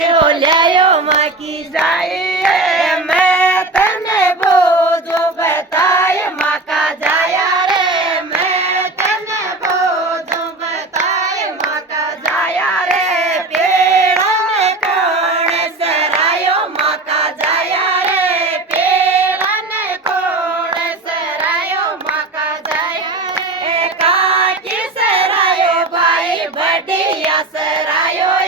લ્યાયો માકી જાય મેં તને બોજો બતાય માકા જાયા રે મેં તને બોજો બતાય માકા જાયા રે પેડાને કોણે સરાયો માકા જાયા રે પેડાને કોણે સરાયો માકા જાયા રે કાકી સરાયો ભાઈ બઢિયા સરાયો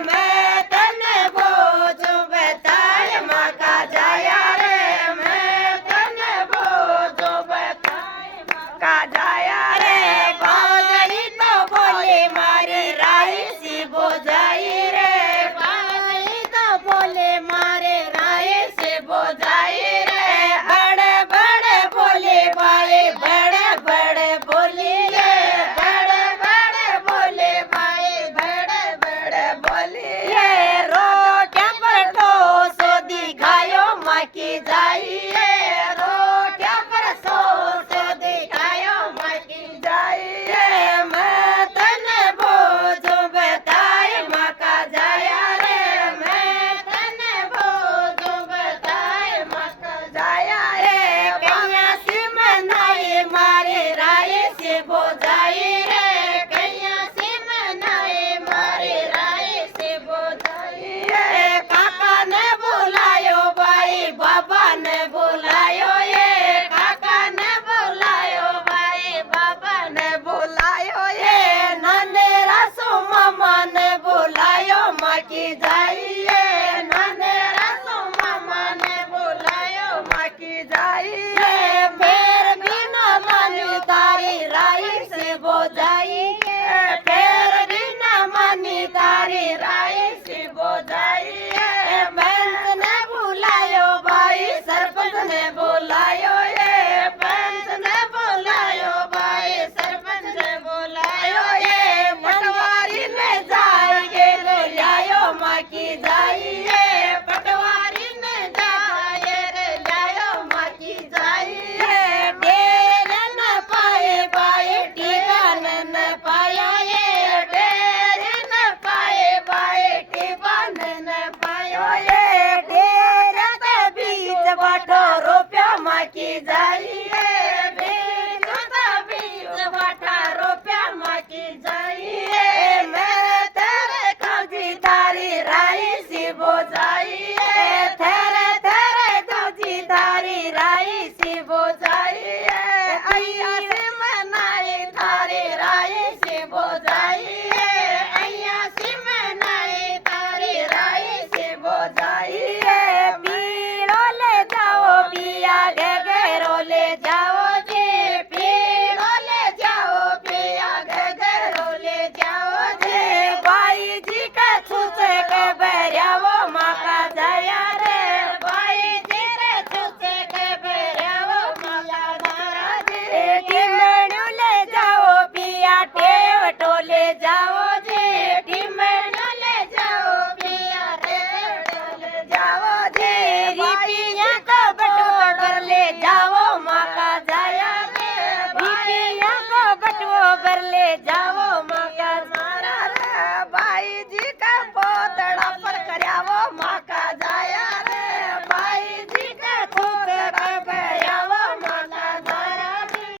मैं तने बोझो बताए माका जाया रे मैं तने बोझो बताए माका जाया रे बावजड़ी तो बोले मारे राई सी बोझाई रे बावजड़ी तो बोले मारे राई से बोझाई रे बड़े बड़े बोले भाई बड़े बड़े बोली रे बड़े बड़े बोले भाई बड़े बड़े बोली ये रोटिया पर ठोसो दिखायो माकी जाइए रोटिया पर सोसो दिखायो माकी जाइए मैं तने बोझो बताए माका जाया रे मैं तने बोझो बताए माका जाया रे कैया सी मनाई मारे राय से बोझाई रे कैया सी मनाई मारे राय से बोझाई रे काका ने बुलायो भाई बाबा ने बुलायो ये काका ने बुलायो भाई बाबा ने बुलायो ये नंदेरा सो मामा ने बुलायो माकी जाइए नंदेरा सो मामा ने बुलायो माकी जाइए फिर भी न मानी तारी राई से बोझाइए फिर भी न मानी तारी राई से बोझाइए पंच ने बुलायो भाई सरपंच ने बुलायो ये पंच ने बुलायो भाई सरपंच ने बुलायो ये पटवारी ने जाएंगे लो लायो माकी जाइए पटवारी ने जाए रे लायो माकी जाइए डेरे न पाए भाई टीकान न पाया ये डेरे न पाए भाई टीकान न पायो ये डेरे के बीच बाटो रुपया माकी जाइए बीच के बीच बाटा रुपया माकी जाइए मैं तेरे कागजी तारी राई सी बोझा